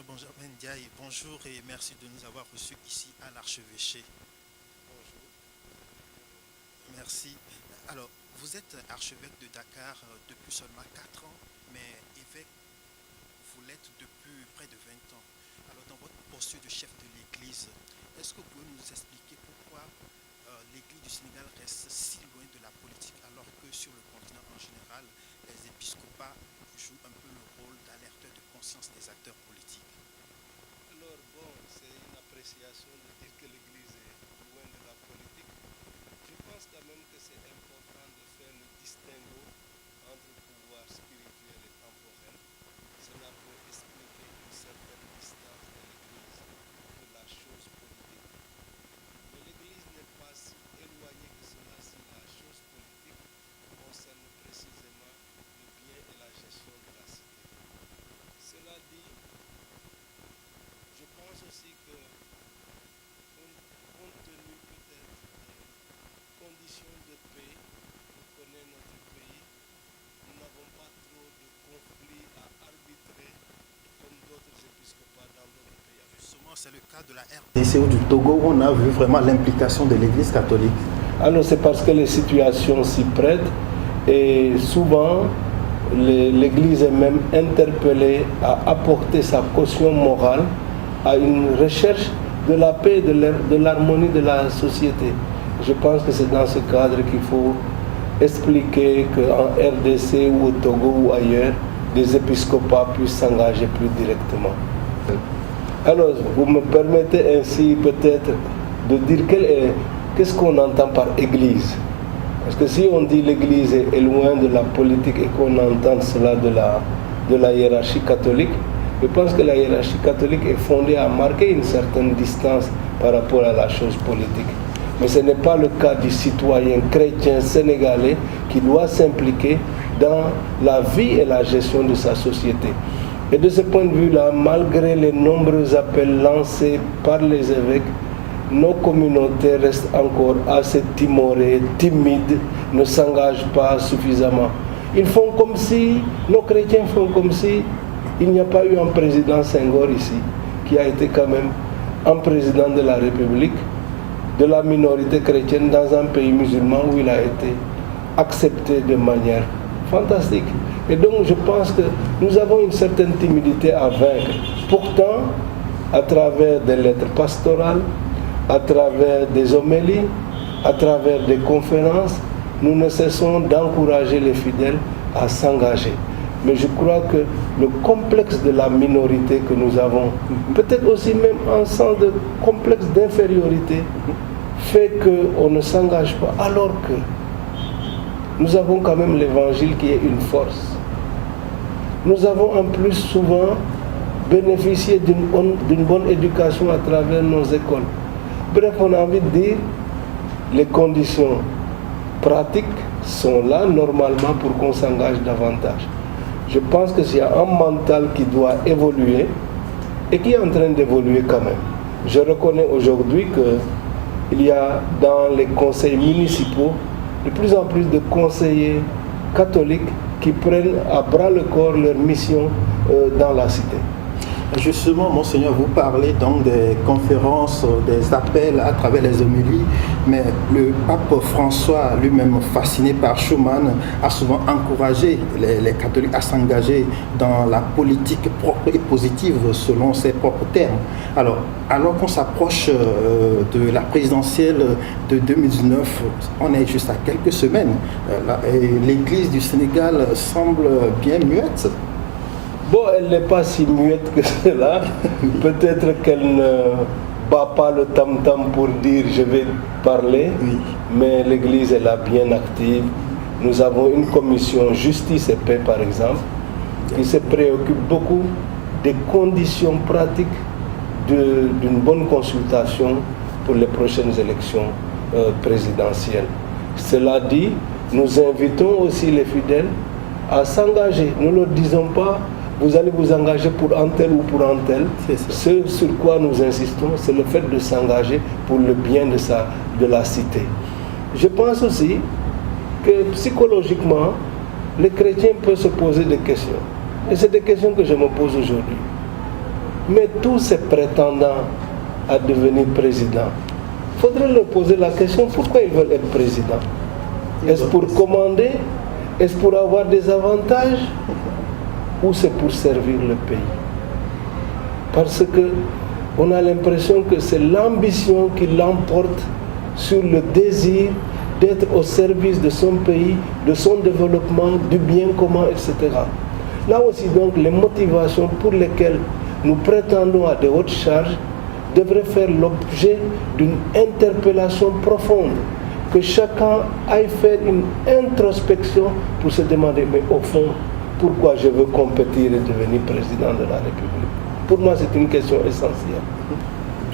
Monseigneur Benjamin Ndiaye, bonjour et merci de nous avoir reçus ici à l'archevêché. Merci. Alors, vous êtes archevêque de Dakar depuis seulement 4 ans, mais évêque, vous l'êtes depuis près de 20 ans. Alors, dans votre posture de chef de l'Église, est-ce que vous pouvez nous expliquer pourquoi l'Église du Sénégal reste si loin de la politique alors que sur le continent en général, les épiscopats jouent un peu le rôle d'alerteur de conscience des acteurs politiques? Alors bon, c'est une appréciation de dire que l'Église est loin de la politique. Je pense quand même que c'est important de faire le distinguo entre le pouvoir spirituel et temporel. Cela peut expliquer une certaine distance de l'Église de la chose politique. Mais l'Église n'est pas si éloignée que cela si la chose politique concerne précisément le bien et la gestion de la cité. Cela dit, je pense aussi que, compte tenu peut-être des conditions de paix que connaît notre pays, nous n'avons pas trop de conflits à arbitrer comme d'autres épiscopats dans d'autres pays. Justement, c'est le cas de la RDC ou du Togo où on a vu vraiment l'implication de l'Église catholique. Alors c'est parce que les situations s'y prêtent et souvent l'Église est même interpellée à apporter sa caution morale à une recherche de la paix et de l'harmonie de la société. Je pense que c'est dans ce cadre qu'il faut expliquer qu'en RDC ou au Togo ou ailleurs, des épiscopats puissent s'engager plus directement. Alors, vous me permettez ainsi peut-être de dire qu'est-ce qu'on entend par Église. Parce que si on dit l'Église est loin de la politique et qu'on entend cela de la hiérarchie catholique, je pense que la hiérarchie catholique est fondée à marquer une certaine distance par rapport à la chose politique. Mais ce n'est pas le cas du citoyen chrétien sénégalais qui doit s'impliquer dans la vie et la gestion de sa société. Et de ce point de vue-là, malgré les nombreux appels lancés par les évêques, nos communautés restent encore assez timorées, timides, ne s'engagent pas suffisamment. Ils font comme si, nos chrétiens font comme si il n'y a pas eu un président Senghor ici, qui a été quand même un président de la République, de la minorité chrétienne dans un pays musulman où il a été accepté de manière fantastique. Et donc je pense que nous avons une certaine timidité à vaincre. Pourtant, à travers des lettres pastorales, à travers des homélies, à travers des conférences, nous ne cessons d'encourager les fidèles à s'engager. Mais je crois que le complexe de la minorité que nous avons, peut-être aussi même un sens de complexe d'infériorité, fait qu'on ne s'engage pas, alors que nous avons quand même l'évangile qui est une force. Nous avons en plus souvent bénéficié d'une bonne éducation à travers nos écoles. Bref, on a envie de dire, les conditions pratiques sont là normalement pour qu'on s'engage davantage. Je pense que s'il y a un mental qui doit évoluer et qui est en train d'évoluer quand même. Je reconnais aujourd'hui qu'il y a dans les conseils municipaux de plus en plus de conseillers catholiques qui prennent à bras le corps leur mission dans la cité. Justement, Monseigneur, vous parlez donc des conférences, des appels à travers les homélies, mais le pape François, lui-même fasciné par Schuman, a souvent encouragé les catholiques à s'engager dans la politique propre et positive selon ses propres termes. Alors qu'on s'approche de la présidentielle de 2019, on est juste à quelques semaines, l'Église du Sénégal semble bien muette. Bon, elle n'est pas si muette que cela. Peut-être qu'elle ne bat pas le tam-tam pour dire je vais parler, oui. Mais l'Église est là bien active. Nous avons une commission justice et paix, par exemple, qui se préoccupe beaucoup des conditions pratiques d'une bonne consultation pour les prochaines élections présidentielles. Cela dit, nous invitons aussi les fidèles à s'engager. Nous ne leur disons pas vous allez vous engager pour un tel ou pour un tel. Ce sur quoi nous insistons, c'est le fait de s'engager pour le bien de la cité. Je pense aussi que psychologiquement, les chrétiens peuvent se poser des questions. Et c'est des questions que je me pose aujourd'hui. Mais tous ces prétendants à devenir président, il faudrait leur poser la question, pourquoi ils veulent être président? Est-ce pour commander? Est-ce pour avoir des avantages? Ou c'est pour servir le pays? Parce que on a l'impression que c'est l'ambition qui l'emporte sur le désir d'être au service de son pays, de son développement, du bien commun, etc. Là aussi, donc, les motivations pour lesquelles nous prétendons à de hautes charges devraient faire l'objet d'une interpellation profonde, que chacun aille faire une introspection pour se demander, mais au fond, pourquoi je veux compétir et devenir président de la République? Pour moi, c'est une question essentielle.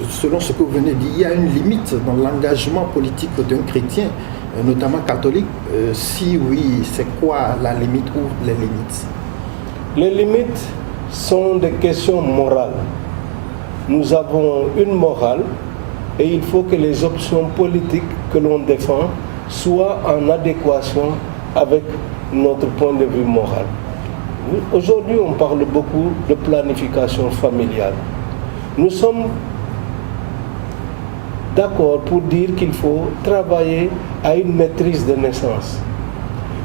Selon ce que vous venez de dire, il y a une limite dans l'engagement politique d'un chrétien, notamment catholique. Si oui, c'est quoi la limite ou les limites? Les limites sont des questions morales. Nous avons une morale et il faut que les options politiques que l'on défend soient en adéquation avec notre point de vue moral. Aujourd'hui, on parle beaucoup de planification familiale. Nous sommes d'accord pour dire qu'il faut travailler à une maîtrise des naissances.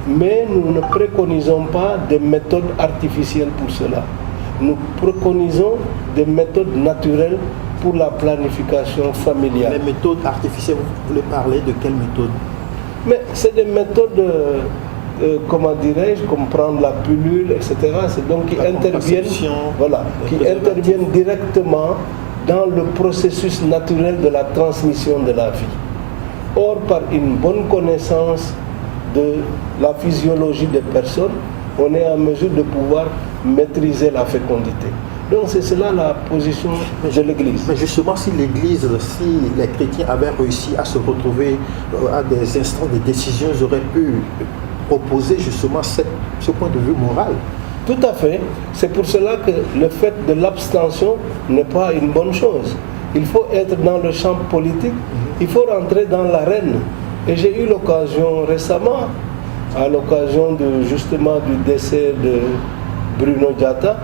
Mais nous ne préconisons pas des méthodes artificielles pour cela. Nous préconisons des méthodes naturelles pour la planification familiale. Les méthodes artificielles, vous voulez parler de quelles méthodes? Mais c'est des méthodes, comment dirais-je, comme prendre la pilule, etc. C'est donc qui interviennent directement dans le processus naturel de la transmission de la vie. Or, par une bonne connaissance de la physiologie des personnes, on est en mesure de pouvoir maîtriser la fécondité. Donc c'est cela la position de l'Église. Mais justement, si l'Église, si les chrétiens avaient réussi à se retrouver à des instants de décision, ils auraient pu proposer justement ce point de vue moral. Tout à fait. C'est pour cela que le fait de l'abstention n'est pas une bonne chose. Il faut être dans le champ politique, il faut rentrer dans l'arène. Et j'ai eu l'occasion récemment, à l'occasion justement du décès de Bruno Diatta,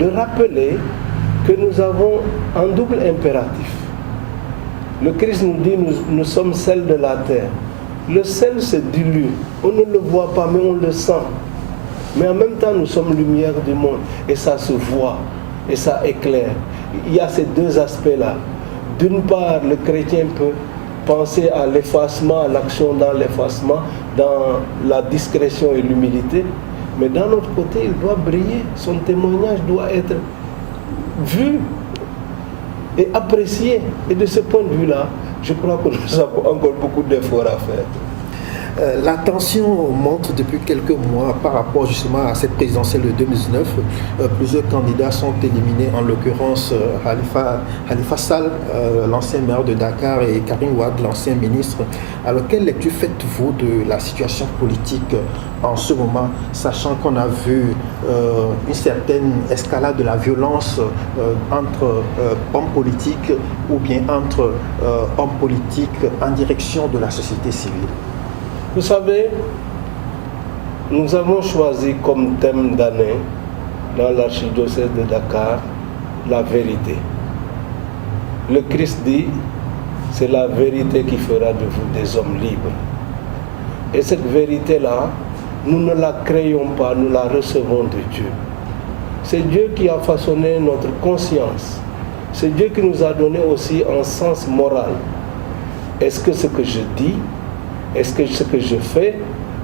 de rappeler que nous avons un double impératif. Le Christ nous dit, nous sommes sel de la terre. Le sel se dilue, on ne le voit pas, mais on le sent. Mais en même temps, nous sommes lumière du monde, et ça se voit, et ça éclaire. Il y a ces deux aspects-là. D'une part, le chrétien peut penser à l'effacement, à l'action dans l'effacement, dans la discrétion et l'humilité, mais d'un autre côté, il doit briller. Son témoignage doit être vu et apprécié. Et de ce point de vue-là, je crois que nous avons encore beaucoup d'efforts à faire. La tension monte depuis quelques mois par rapport justement à cette présidentielle de 2019. Plusieurs candidats sont éliminés, en l'occurrence Khalifa Sall, l'ancien maire de Dakar, et Karim Wade, l'ancien ministre. Alors, quelle lecture faites-vous de la situation politique en ce moment, sachant qu'on a vu une certaine escalade de la violence entre hommes politiques ou bien entre hommes politiques en direction de la société civile? Vous savez, nous avons choisi comme thème d'année dans l'archidiocèse de Dakar la vérité. Le Christ dit, c'est la vérité qui fera de vous des hommes libres. Et cette vérité-là, nous ne la créons pas, nous la recevons de Dieu. C'est Dieu qui a façonné notre conscience. C'est Dieu qui nous a donné aussi un sens moral. Est-ce que ce que je dis, est-ce que ce que je fais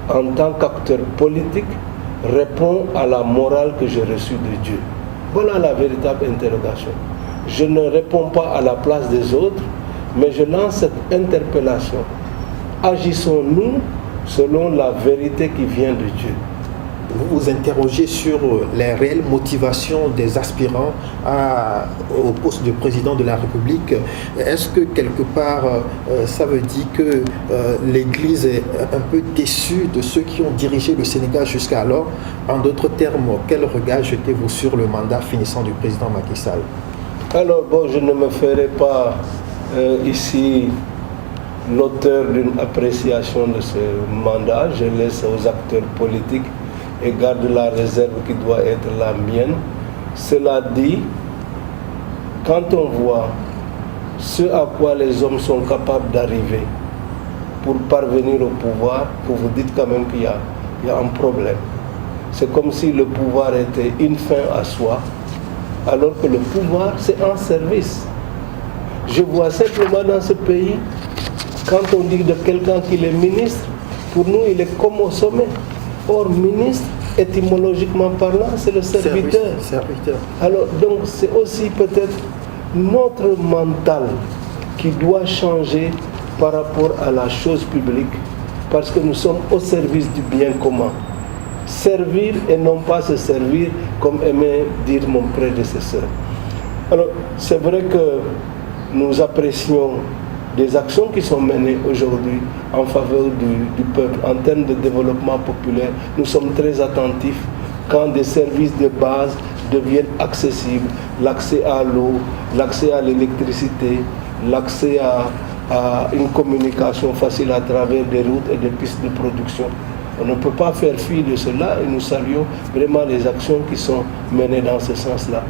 en tant qu'acteur politique répond à la morale que j'ai reçue de Dieu? Voilà la véritable interrogation. Je ne réponds pas à la place des autres, mais je lance cette interpellation. Agissons-nous selon la vérité qui vient de Dieu? Vous vous interrogez sur les réelles motivations des aspirants au poste de président de la République. Est-ce que quelque part, ça veut dire que l'Église est un peu déçue de ceux qui ont dirigé le Sénégal jusqu'alors? En d'autres termes, quel regard jetez-vous sur le mandat finissant du président Macky Sall? Alors, bon, je ne me ferai pas ici l'auteur d'une appréciation de ce mandat. Je laisse aux acteurs politiques et garde la réserve qui doit être la mienne. Cela dit, quand on voit ce à quoi les hommes sont capables d'arriver pour parvenir au pouvoir, vous vous dites quand même qu'il y a un problème. C'est comme si le pouvoir était une fin à soi, alors que le pouvoir, c'est un service. Je vois simplement dans ce pays, quand on dit de quelqu'un qu'il est ministre, pour nous, il est comme au sommet. Or, ministre, étymologiquement parlant, c'est le serviteur. Alors, donc, c'est aussi peut-être notre mental qui doit changer par rapport à la chose publique, parce que nous sommes au service du bien commun. Servir et non pas se servir, comme aimait dire mon prédécesseur. Alors, c'est vrai que nous apprécions des actions qui sont menées aujourd'hui en faveur du peuple en termes de développement populaire. Nous sommes très attentifs quand des services de base deviennent accessibles, l'accès à l'eau, l'accès à l'électricité, l'accès à une communication facile à travers des routes et des pistes de production. On ne peut pas faire fi de cela et nous saluons vraiment les actions qui sont menées dans ce sens-là.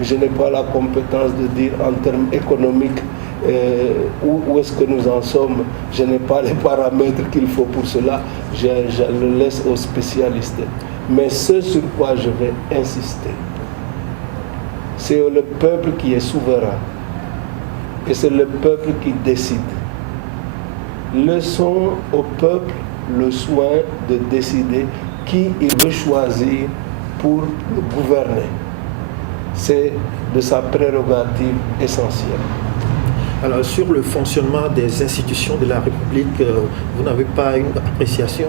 Je n'ai pas la compétence de dire en termes économiques où est-ce que nous en sommes. Je n'ai pas les paramètres qu'il faut pour cela. Je le laisse aux spécialistes. Mais ce sur quoi je vais insister, c'est le peuple qui est souverain. Et c'est le peuple qui décide. Laissons au peuple le soin de décider qui il veut choisir pour le gouverner. C'est de sa prérogative essentielle. Alors, sur le fonctionnement des institutions de la République, vous n'avez pas une appréciation?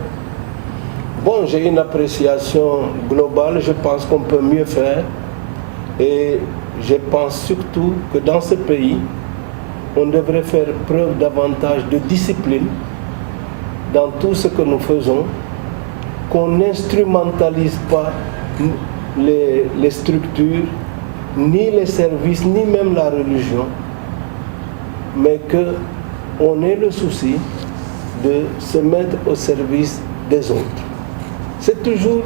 Bon, j'ai une appréciation globale. Je pense qu'on peut mieux faire. Et je pense surtout que dans ce pays, on devrait faire preuve davantage de discipline dans tout ce que nous faisons, qu'on n'instrumentalise pas les structures, ni les services, ni même la religion, mais qu'on ait le souci de se mettre au service des autres. C'est toujours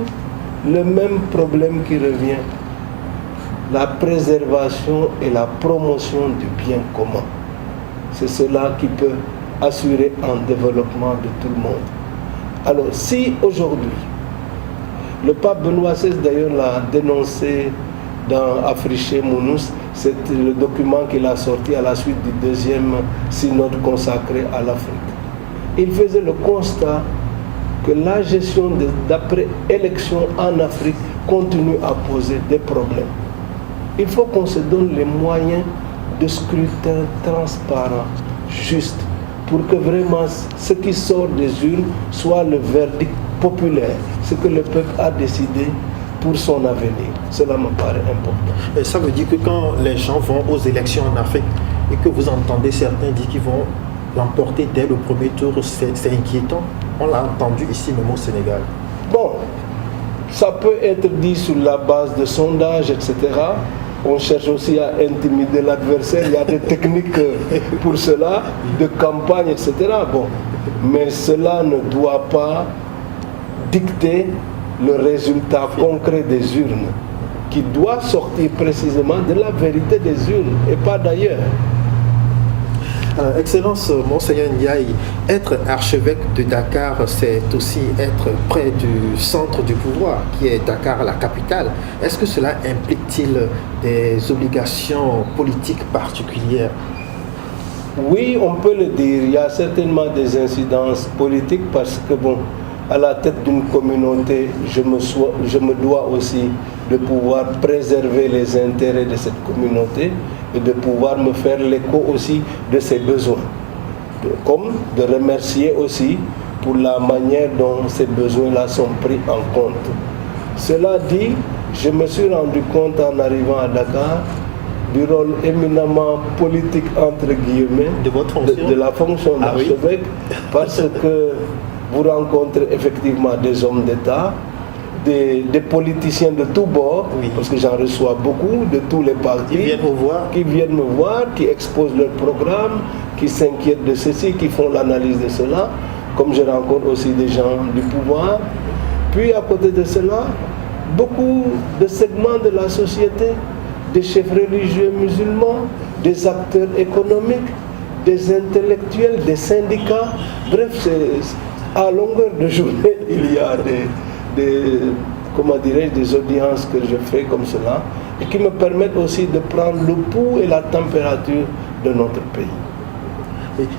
le même problème qui revient, la préservation et la promotion du bien commun. C'est cela qui peut assurer un développement de tout le monde. Alors, si aujourd'hui, le pape Benoît XVI d'ailleurs l'a dénoncé dans Afriché Mounous, c'est le document qu'il a sorti à la suite du deuxième synode consacré à l'Afrique. Il faisait le constat que la gestion d'après-élection en Afrique continue à poser des problèmes. Il faut qu'on se donne les moyens de scrutin transparent, juste, pour que vraiment ce qui sort des urnes soit le verdict populaire, ce que le peuple a décidé pour son avenir. Cela me paraît important. Et ça veut dire que quand les gens vont aux élections en Afrique et que vous entendez certains dire qu'ils vont l'emporter dès le premier tour, c'est inquiétant. On l'a entendu ici même au Sénégal. Bon, ça peut être dit sur la base de sondages, etc. On cherche aussi à intimider l'adversaire. Il y a des techniques pour cela, de campagne, etc. Bon, mais cela ne doit pas dicter le résultat concret des urnes, qui doit sortir précisément de la vérité des urnes et pas d'ailleurs. Excellence, Monseigneur Ndiaye, être archevêque de Dakar, c'est aussi être près du centre du pouvoir, qui est Dakar, la capitale. Est-ce que cela implique-t-il des obligations politiques particulières? Oui, on peut le dire. Il y a certainement des incidences politiques parce que, bon, à la tête d'une communauté, je me dois aussi de pouvoir préserver les intérêts de cette communauté et de pouvoir me faire l'écho aussi de ses besoins. Comme de remercier aussi pour la manière dont ces besoins-là sont pris en compte. Cela dit, je me suis rendu compte en arrivant à Dakar du rôle éminemment politique, entre guillemets, de la fonction d'archevêque, parce que vous rencontrez effectivement des hommes d'État, des politiciens de tous bords, parce que j'en reçois beaucoup, de tous les partis, qui viennent me voir, qui exposent leur programme, qui s'inquiètent de ceci, qui font l'analyse de cela, comme je rencontre aussi des gens du pouvoir. Puis à côté de cela, beaucoup de segments de la société, des chefs religieux musulmans, des acteurs économiques, des intellectuels, des syndicats. Bref, à longueur de journée, il y a des audiences que je fais comme cela et qui me permettent aussi de prendre le pouls et la température de notre pays.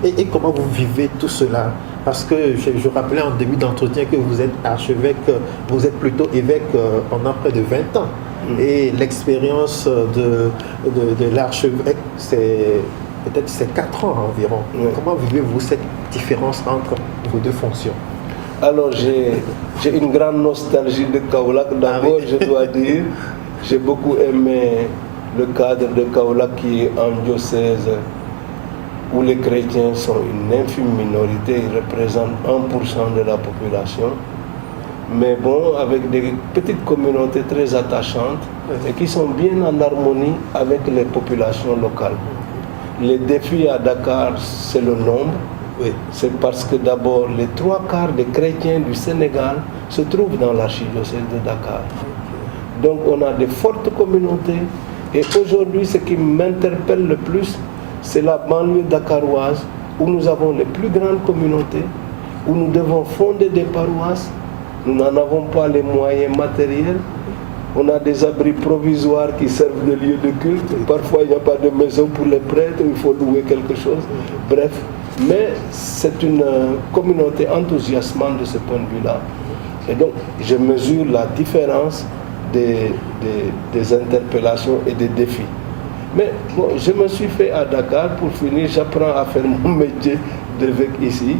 Et comment vous vivez tout cela? Parce que je rappelais en début d'entretien que vous êtes archevêque, vous êtes plutôt évêque pendant près de 20 ans. Et l'expérience de l'archevêque, c'est 4 ans environ. Oui. Comment vivez-vous cette différence entre vos deux fonctions? Alors j'ai une grande nostalgie de Kaolack. D'abord, je dois dire, j'ai beaucoup aimé le cadre de Kaolack qui est un diocèse où les chrétiens sont une infime minorité, ils représentent 1% de la population. Mais bon, avec des petites communautés très attachantes et qui sont bien en harmonie avec les populations locales. Les défis à Dakar, c'est le nombre. Oui. C'est parce que d'abord, les 3/4 des chrétiens du Sénégal se trouvent dans l'archidiocèse de Dakar. Donc on a de fortes communautés. Et aujourd'hui, ce qui m'interpelle le plus, c'est la banlieue dakaroise, où nous avons les plus grandes communautés, où nous devons fonder des paroisses. Nous n'en avons pas les moyens matériels. On a des abris provisoires qui servent de lieu de culte. Parfois, il n'y a pas de maison pour les prêtres, il faut louer quelque chose. Bref, mais c'est une communauté enthousiasmante de ce point de vue-là. Et donc, je mesure la différence des interpellations et des défis. Mais bon, je me suis fait à Dakar, pour finir, j'apprends à faire mon métier d'évêque ici.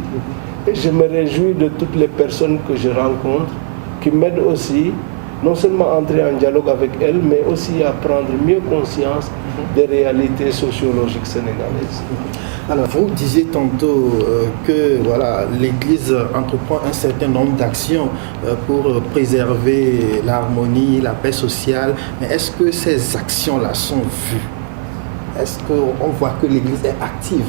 Et je me réjouis de toutes les personnes que je rencontre, qui m'aident aussi, non seulement à entrer en dialogue avec elles, mais aussi à prendre mieux conscience des réalités sociologiques sénégalaises. Alors, vous disiez tantôt que voilà, l'Église entreprend un certain nombre d'actions pour préserver l'harmonie, la paix sociale. Mais est-ce que ces actions-là sont vues? Est-ce qu'on voit que l'Église est active?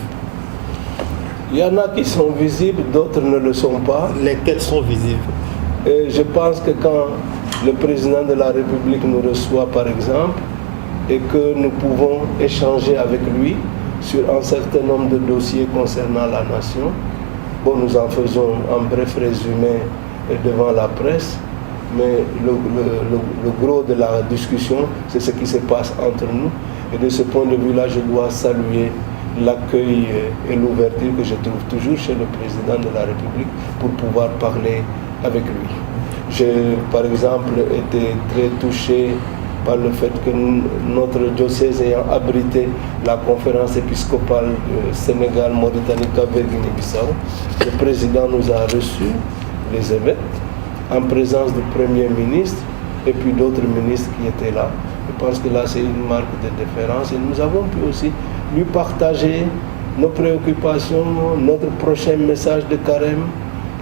Il y en a qui sont visibles, d'autres ne le sont pas. Lesquels sont visibles? Et je pense que quand le président de la République nous reçoit, par exemple, et que nous pouvons échanger avec lui sur un certain nombre de dossiers concernant la nation, bon, nous en faisons un bref résumé devant la presse, mais le gros de la discussion, c'est ce qui se passe entre nous. Et de ce point de vue-là, je dois saluer l'accueil et l'ouverture que je trouve toujours chez le président de la République pour pouvoir parler avec lui. J'ai, par exemple, été très touché par le fait que notre diocèse ayant abrité la conférence épiscopale Sénégal, Mauritanie, Cap-Vert-Guinée-Bissau, le président nous a reçus, les évêques, en présence du Premier ministre et puis d'autres ministres qui étaient là. Je pense que là, c'est une marque de déférence et nous avons pu aussi lui partager nos préoccupations, notre prochain message de carême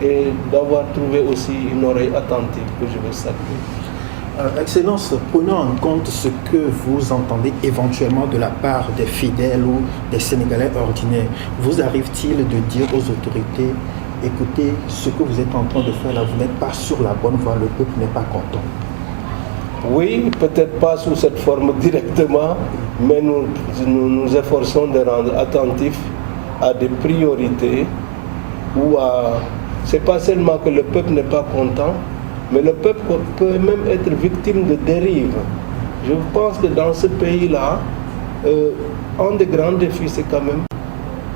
et d'avoir trouvé aussi une oreille attentive que je veux saluer. Excellence, prenons en compte ce que vous entendez éventuellement de la part des fidèles ou des Sénégalais ordinaires. Vous arrive-t-il de dire aux autorités, écoutez, ce que vous êtes en train de faire là, vous n'êtes pas sur la bonne voie, le peuple n'est pas content? Oui, peut-être pas sous cette forme directement, mais nous efforçons de rendre attentifs à des priorités ou à... C'est pas seulement que le peuple n'est pas content, mais le peuple peut même être victime de dérives. Je pense que dans ce pays-là, un des grands défis, c'est quand même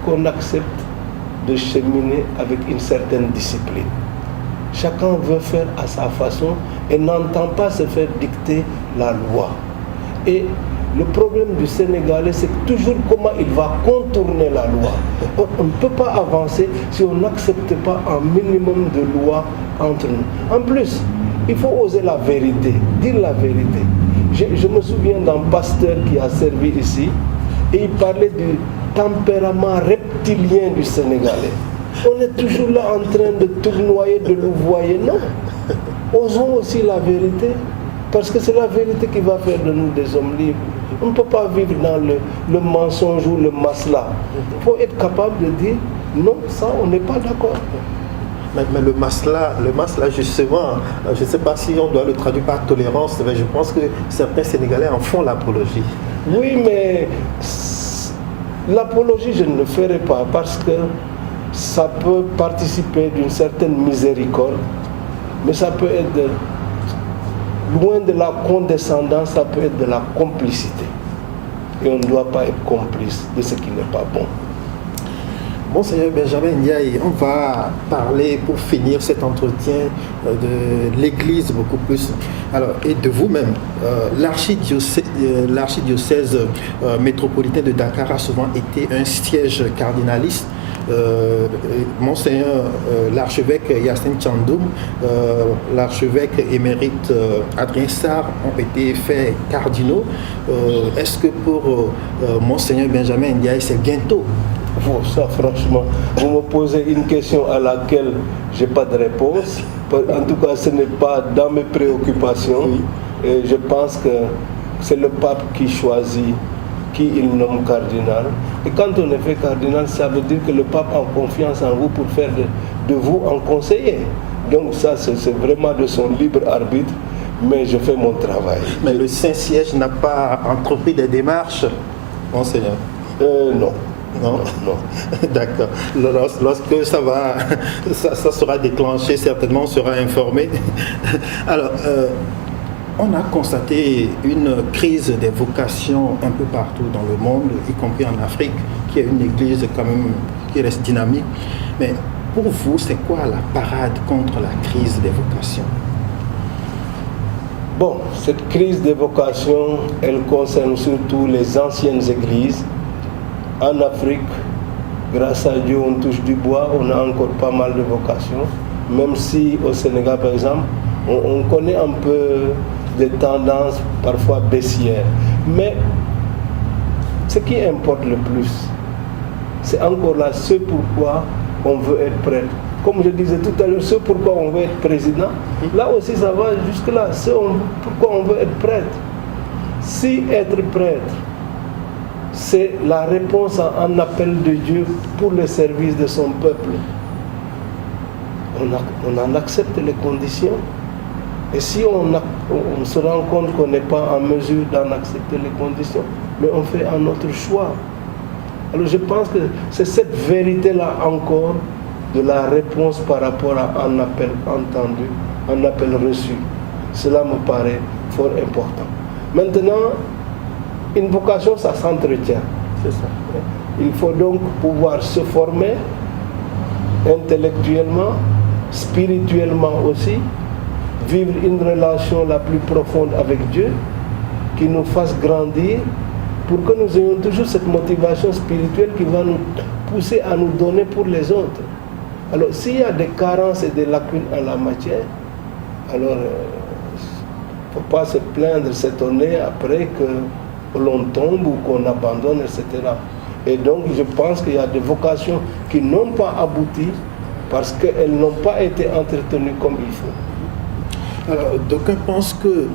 qu'on accepte de cheminer avec une certaine discipline. Chacun veut faire à sa façon et n'entend pas se faire dicter la loi. Et le problème du Sénégalais, c'est toujours comment il va contourner la loi. On ne peut pas avancer si on n'accepte pas un minimum de loi entre nous. En plus, il faut oser la vérité, dire la vérité. Je me souviens d'un pasteur qui a servi ici et il parlait du tempérament reptilien du Sénégalais. On est toujours là en train de tournoyer, de louvoyer. Non. Osons aussi la vérité, parce que c'est la vérité qui va faire de nous des hommes libres. On ne peut pas vivre dans le mensonge ou le masla. Il faut être capable de dire non, ça, on n'est pas d'accord. Mais le masla justement, je ne sais pas si on doit le traduire par tolérance, mais je pense que certains Sénégalais en font l'apologie. Oui, mais l'apologie, je ne le ferai pas parce que ça peut participer d'une certaine miséricorde, mais ça peut être loin de la condescendance, ça peut être de la complicité. Et on ne doit pas être complice de ce qui n'est pas bon. Monseigneur Benjamin Ndiaye, on va parler pour finir cet entretien de l'Église beaucoup plus, alors, et de vous-même. L'archidiocèse métropolitain de Dakar a souvent été un siège cardinaliste. Monseigneur l'archevêque Yacine Thiandoum, l'archevêque émérite Adrien Sarr ont été faits cardinaux. Est-ce que pour Monseigneur Benjamin Ndiaye, c'est bientôt? Bon, ça, franchement, vous me posez une question à laquelle je n'ai pas de réponse. En tout cas, ce n'est pas dans mes préoccupations. Oui. Et je pense que c'est le pape qui choisit qui il nomme cardinal. Et quand on est fait cardinal, ça veut dire que le pape a confiance en vous pour faire de vous un conseiller. Donc ça, c'est vraiment de son libre arbitre, mais je fais mon travail. Mais le Saint-Siège n'a pas entrepris des démarches, Monseigneur? Non. Non, non. D'accord. Lorsque ça sera déclenché, certainement on sera informé. Alors, on a constaté une crise des vocations un peu partout dans le monde, y compris en Afrique, qui est une église quand même qui reste dynamique. Mais pour vous, c'est quoi la parade contre la crise des vocations? Bon, cette crise des vocations, elle concerne surtout les anciennes églises. En Afrique, grâce à Dieu, on touche du bois, on a encore pas mal de vocations. Même si au Sénégal, par exemple, on connaît un peu des tendances parfois baissières. Mais ce qui importe le plus, c'est encore là ce pourquoi on veut être prêtre. Comme je disais tout à l'heure, ce pourquoi on veut être président, là aussi ça va jusque-là. Ce pourquoi on veut être prêtre. Si être prêtre, c'est la réponse à un appel de Dieu pour le service de son peuple, on en accepte les conditions. Et si on se rend compte qu'on n'est pas en mesure d'en accepter les conditions, mais on fait un autre choix. Alors je pense que c'est cette vérité-là encore de la réponse par rapport à un appel entendu, un appel reçu. Cela me paraît fort important. Maintenant, une vocation, ça s'entretient. C'est ça. Il faut donc pouvoir se former intellectuellement, spirituellement aussi, vivre une relation la plus profonde avec Dieu, qui nous fasse grandir, pour que nous ayons toujours cette motivation spirituelle qui va nous pousser à nous donner pour les autres. Alors, s'il y a des carences et des lacunes en la matière, alors il ne faut pas se plaindre, s'étonner après que l'on tombe ou qu'on abandonne, etc. Et donc, je pense qu'il y a des vocations qui n'ont pas abouti parce qu'elles n'ont pas été entretenues comme il faut. Alors, d'aucuns pensent que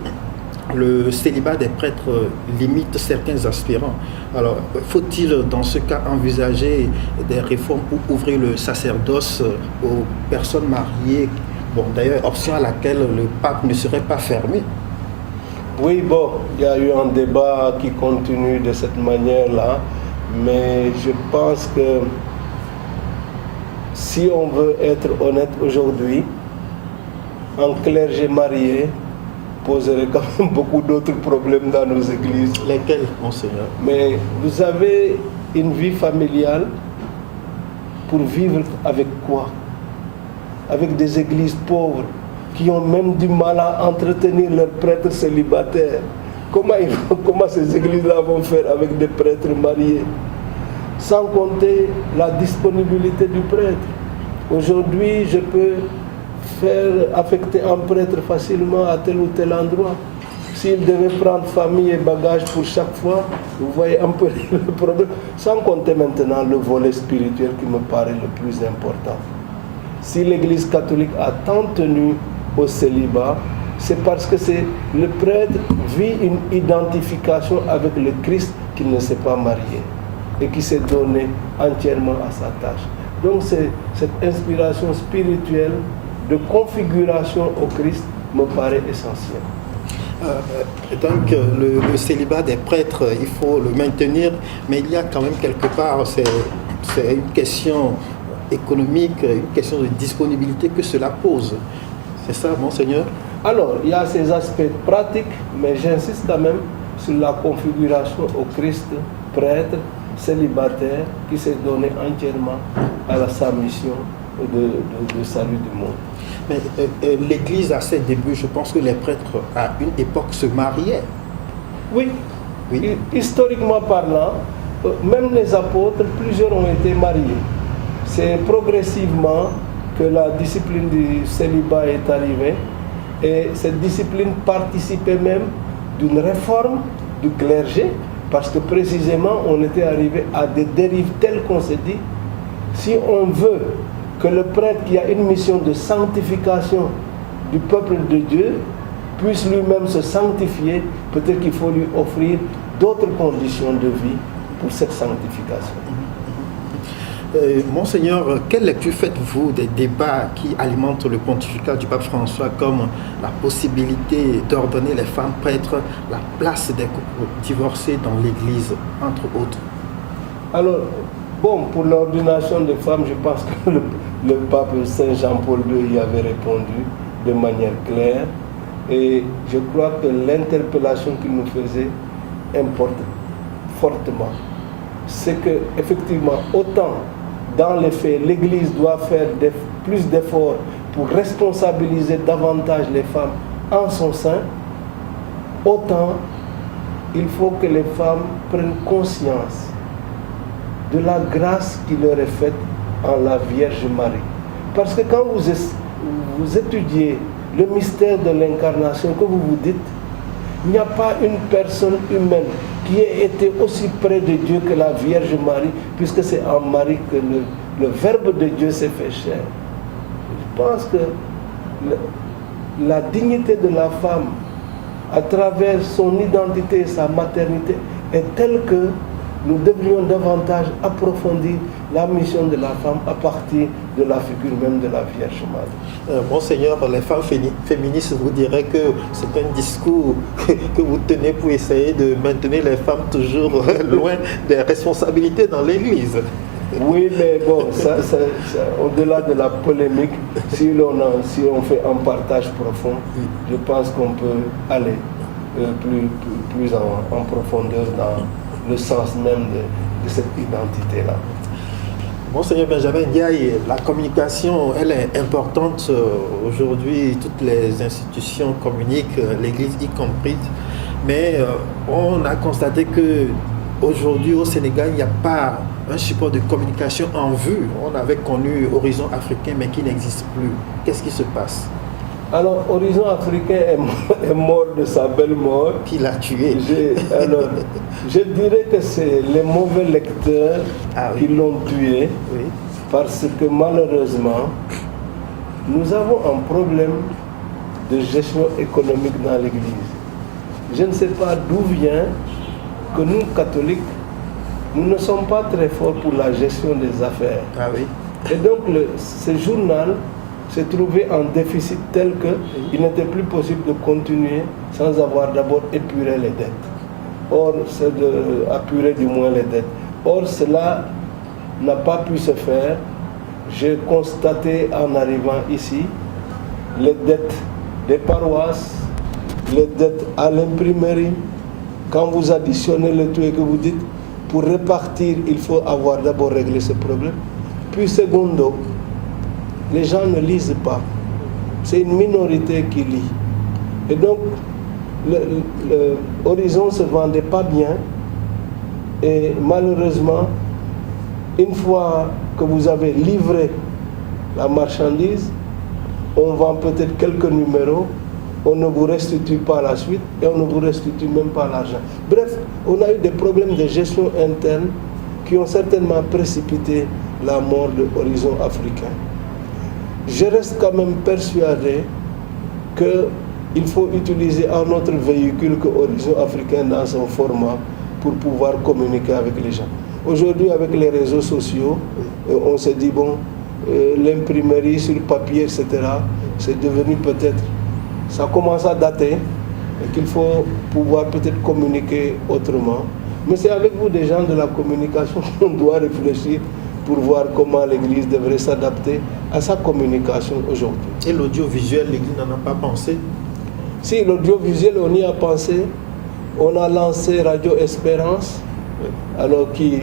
le célibat des prêtres limite certains aspirants. Alors, faut-il dans ce cas envisager des réformes pour ouvrir le sacerdoce aux personnes mariées? Bon, d'ailleurs, option à laquelle le pape ne serait pas fermé. Oui, bon, il y a eu un débat qui continue de cette manière-là, mais je pense que si on veut être honnête aujourd'hui, un clergé marié poserait quand même beaucoup d'autres problèmes dans nos églises. Lesquels, monseigneur? Mais vous avez une vie familiale pour vivre avec quoi? Avec des églises pauvres qui ont même du mal à entretenir leurs prêtres célibataires. Comment ces églises-là vont faire avec des prêtres mariés? Sans compter la disponibilité du prêtre. Aujourd'hui, je peux affecter un prêtre facilement à tel ou tel endroit. S'il devait prendre famille et bagages pour chaque fois, vous voyez un peu le problème. Sans compter maintenant le volet spirituel qui me paraît le plus important. Si l'Église catholique a tant tenu au célibat, c'est parce que le prêtre vit une identification avec le Christ qu'il ne s'est pas marié et qui s'est donné entièrement à sa tâche. Donc cette inspiration spirituelle de configuration au Christ me paraît essentielle. Donc le célibat des prêtres, il faut le maintenir, mais il y a quand même quelque part, c'est une question économique, une question de disponibilité que cela pose. C'est ça, Monseigneur? Alors, il y a ces aspects pratiques, mais j'insiste quand même sur la configuration au Christ, prêtre, célibataire, qui s'est donné entièrement à sa mission de salut du monde. Mais l'Église, à ses débuts, je pense que les prêtres, à une époque, se mariaient. Oui. Historiquement parlant, même les apôtres, plusieurs ont été mariés. C'est progressivement que la discipline du célibat est arrivée, et cette discipline participait même d'une réforme du clergé, parce que précisément on était arrivé à des dérives telles qu'on s'est dit, si on veut que le prêtre qui a une mission de sanctification du peuple de Dieu puisse lui-même se sanctifier, peut-être qu'il faut lui offrir d'autres conditions de vie pour cette sanctification. Monseigneur, quelle lecture faites-vous des débats qui alimentent le pontificat du pape François, comme la possibilité d'ordonner les femmes prêtres, la place des couples divorcés dans l'Église, entre autres? Alors, bon, pour l'ordination des femmes, je pense que le pape Saint Jean-Paul II y avait répondu de manière claire, et je crois que l'interpellation qu'il nous faisait importe fortement. C'est que, effectivement, autant dans les faits, l'Église doit faire plus d'efforts pour responsabiliser davantage les femmes en son sein, autant il faut que les femmes prennent conscience de la grâce qui leur est faite en la Vierge Marie. Parce que quand vous étudiez le mystère de l'incarnation, que vous vous dites, il n'y a pas une personne humaine qui ait été aussi près de Dieu que la Vierge Marie, puisque c'est en Marie que le Verbe de Dieu s'est fait chair. Je pense que la dignité de la femme, à travers son identité et sa maternité, est telle que nous devrions davantage approfondir la mission de la femme à partir de la figure même de la Vierge Marie. Monseigneur, les femmes féministes vous diraient que c'est un discours que vous tenez pour essayer de maintenir les femmes toujours loin des responsabilités dans l'Église. Oui, mais bon, ça, au-delà de la polémique, si on fait un partage profond, je pense qu'on peut aller plus en profondeur dans le sens même de cette identité-là. Monseigneur Benjamin Ndiaye, la communication, elle est importante aujourd'hui. Toutes les institutions communiquent, l'Église y compris. Mais on a constaté que aujourd'hui au Sénégal, il n'y a pas un support de communication en vue. On avait connu Horizon Africain, mais qui n'existe plus. Qu'est-ce qui se passe? Alors, Horizon Africain est mort de sa belle mort. Qui l'a tué? Je dirais que c'est les mauvais lecteurs qui l'ont tué, parce que malheureusement, nous avons un problème de gestion économique dans l'Église. Je ne sais pas d'où vient que nous, catholiques, nous ne sommes pas très forts pour la gestion des affaires. Et donc, ce journal s'est trouvé en déficit tel qu'il n'était plus possible de continuer sans avoir d'abord épuré les dettes. Or, c'est d'apurer du moins les dettes. Or, cela n'a pas pu se faire. J'ai constaté en arrivant ici les dettes des paroisses, les dettes à l'imprimerie. Quand vous additionnez le tout et que vous dites, pour répartir, il faut avoir d'abord réglé ce problème. Puis, secondo, les gens ne lisent pas. C'est une minorité qui lit. Et donc, l'Horizon ne se vendait pas bien. Et malheureusement, une fois que vous avez livré la marchandise, on vend peut-être quelques numéros, on ne vous restitue pas la suite et on ne vous restitue même pas l'argent. Bref, on a eu des problèmes de gestion interne qui ont certainement précipité la mort de Horizon Africain. Je reste quand même persuadé qu'il faut utiliser un autre véhicule que Horizon Africain dans son format pour pouvoir communiquer avec les gens. Aujourd'hui, avec les réseaux sociaux, on se dit, bon, l'imprimerie sur papier, etc., c'est devenu peut-être, ça commence à dater, et qu'il faut pouvoir peut-être communiquer autrement. Mais c'est avec vous, des gens de la communication, qu'on doit réfléchir pour voir comment l'Église devrait s'adapter à sa communication aujourd'hui. Et l'audiovisuel, l'Église n'en a pas pensé? Si, l'audiovisuel, on y a pensé. On a lancé Radio Espérance, alors qui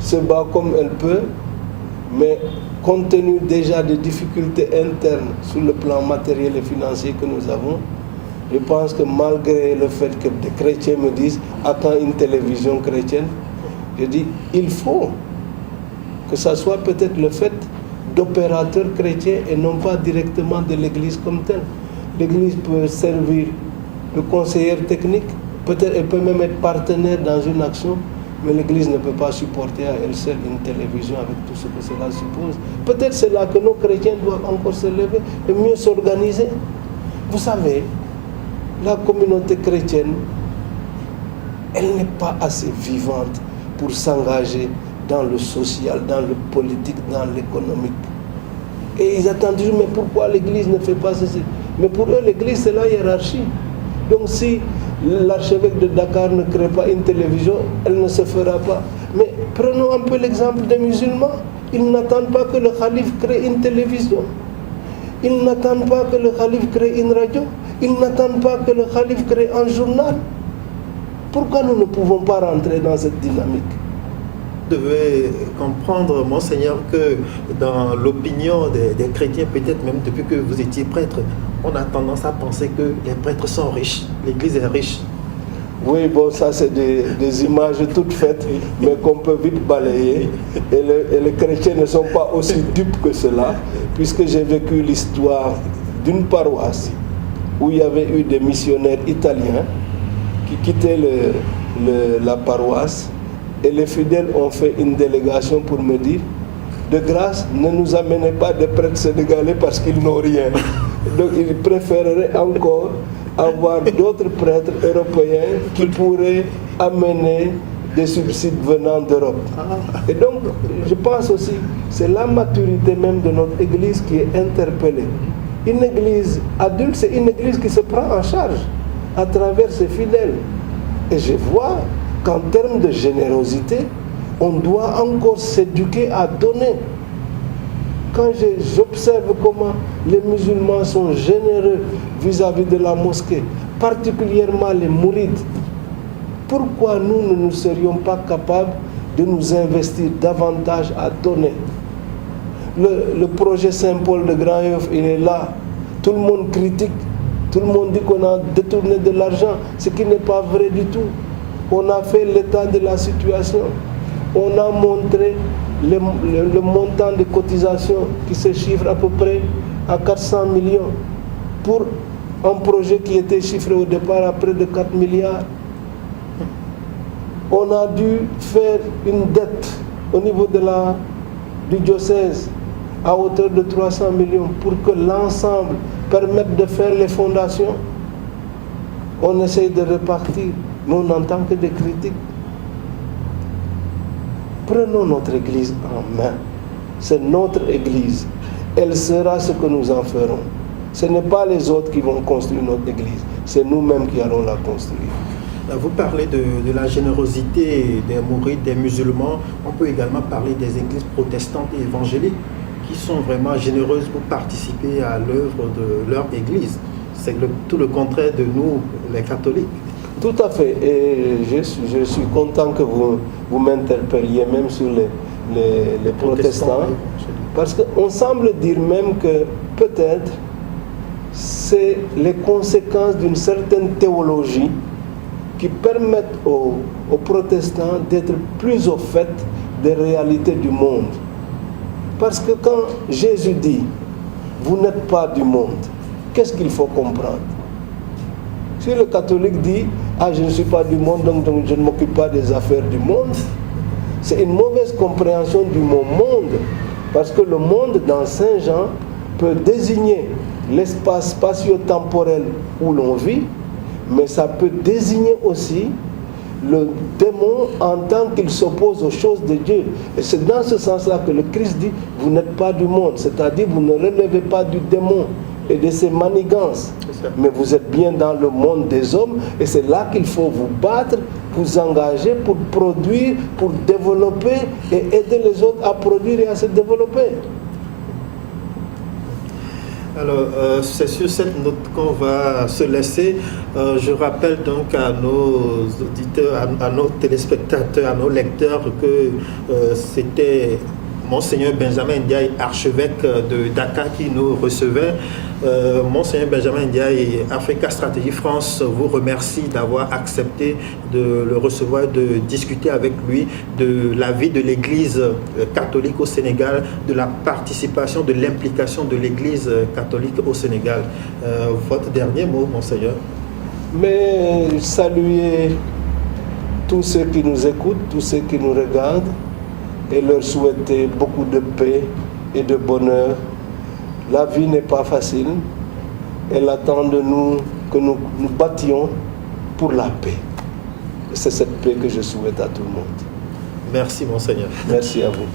se bat comme elle peut, mais compte tenu déjà des difficultés internes sur le plan matériel et financier que nous avons, je pense que malgré le fait que des chrétiens me disent « attends une télévision chrétienne », je dis « il faut que ça soit peut-être le fait d'opérateurs chrétiens et non pas directement de l'Église comme telle. L'Église peut servir de conseillère technique, peut-être elle peut même être partenaire dans une action, mais l'Église ne peut pas supporter à elle seule une télévision avec tout ce que cela suppose. Peut-être c'est là que nos chrétiens doivent encore se lever et mieux s'organiser. Vous savez, la communauté chrétienne, elle n'est pas assez vivante pour s'engager dans le social, dans le politique, dans l'économique. Et ils attendent toujours, mais pourquoi l'Église ne fait pas ceci? Mais pour eux, l'Église, c'est la hiérarchie. Donc si l'archevêque de Dakar ne crée pas une télévision, elle ne se fera pas. Mais prenons un peu l'exemple des musulmans. Ils n'attendent pas que le calife crée une télévision. Ils n'attendent pas que le calife crée une radio. Ils n'attendent pas que le calife crée un journal. Pourquoi nous ne pouvons pas rentrer dans cette dynamique? Vous devez comprendre, Monseigneur, que dans l'opinion des chrétiens, peut-être même depuis que vous étiez prêtre, on a tendance à penser que les prêtres sont riches, l'Église est riche. Oui, bon, ça c'est des images toutes faites, mais qu'on peut vite balayer. Et les chrétiens ne sont pas aussi dupes que cela, puisque j'ai vécu l'histoire d'une paroisse où il y avait eu des missionnaires italiens qui quittaient la paroisse, et les fidèles ont fait une délégation pour me dire, de grâce, ne nous amenez pas des prêtres sénégalais parce qu'ils n'ont rien. Donc ils préféreraient encore avoir d'autres prêtres européens qui pourraient amener des subsides venant d'Europe. Et donc, je pense aussi, c'est la maturité même de notre Église qui est interpellée. Une Église adulte, c'est une Église qui se prend en charge à travers ses fidèles. Et je vois qu'en termes de générosité, on doit encore s'éduquer à donner. Quand j'observe comment les musulmans sont généreux vis-à-vis de la mosquée, particulièrement les mourides, pourquoi nous ne serions pas capables de nous investir davantage à donner? Le projet Saint-Paul de Grand-Yoff, il est là. Tout le monde critique, tout le monde dit qu'on a détourné de l'argent, ce qui n'est pas vrai du tout. On a fait l'état de la situation. On a montré le montant de cotisation qui se chiffre à peu près à 400 millions pour un projet qui était chiffré au départ à près de 4 milliards. On a dû faire une dette au niveau du diocèse à hauteur de 300 millions pour que l'ensemble permette de faire les fondations. On essaye de repartir, mais on n'entend que des critiques. Prenons notre Église en main. C'est notre Église. Elle sera ce que nous en ferons. Ce n'est pas les autres qui vont construire notre Église. C'est nous-mêmes qui allons la construire. Vous parlez de la générosité des mourides, des musulmans. On peut également parler des églises protestantes et évangéliques qui sont vraiment généreuses pour participer à l'œuvre de leur Église. C'est tout le contraire de nous, les catholiques. Tout à fait. Et je suis content que vous m'interpelliez même sur les protestants. Parce qu'on semble dire même que peut-être c'est les conséquences d'une certaine théologie qui permettent aux protestants d'être plus au fait des réalités du monde. Parce que quand Jésus dit « vous n'êtes pas du monde », qu'est-ce qu'il faut comprendre? Si le catholique dit « ah, je ne suis pas du monde, donc je ne m'occupe pas des affaires du monde », c'est une mauvaise compréhension du mot « monde ». Parce que le monde, dans Saint Jean, peut désigner l'espace spatio-temporel où l'on vit, mais ça peut désigner aussi le démon entend qu'il s'oppose aux choses de Dieu. Et c'est dans ce sens-là que le Christ dit, vous n'êtes pas du monde, c'est-à-dire vous ne relevez pas du démon et de ses manigances, mais vous êtes bien dans le monde des hommes, et c'est là qu'il faut vous battre, vous engager pour produire, pour développer et aider les autres à produire et à se développer. Alors, c'est sur cette note qu'on va se laisser. Je rappelle donc à nos auditeurs, à nos téléspectateurs, à nos lecteurs que c'était Monseigneur Benjamin Ndiaye, archevêque de Dakar, qui nous recevait. Monseigneur Benjamin Ndiaye, Africa Stratégie France vous remercie d'avoir accepté de le recevoir, de discuter avec lui de la vie de l'Église catholique au Sénégal, de la participation, de l'implication de l'Église catholique au Sénégal. Votre dernier mot, Monseigneur? Mais saluer tous ceux qui nous écoutent, tous ceux qui nous regardent, et leur souhaiter beaucoup de paix et de bonheur. La vie n'est pas facile. Elle attend de nous que nous nous battions pour la paix. C'est cette paix que je souhaite à tout le monde. Merci, Monseigneur. Merci à vous.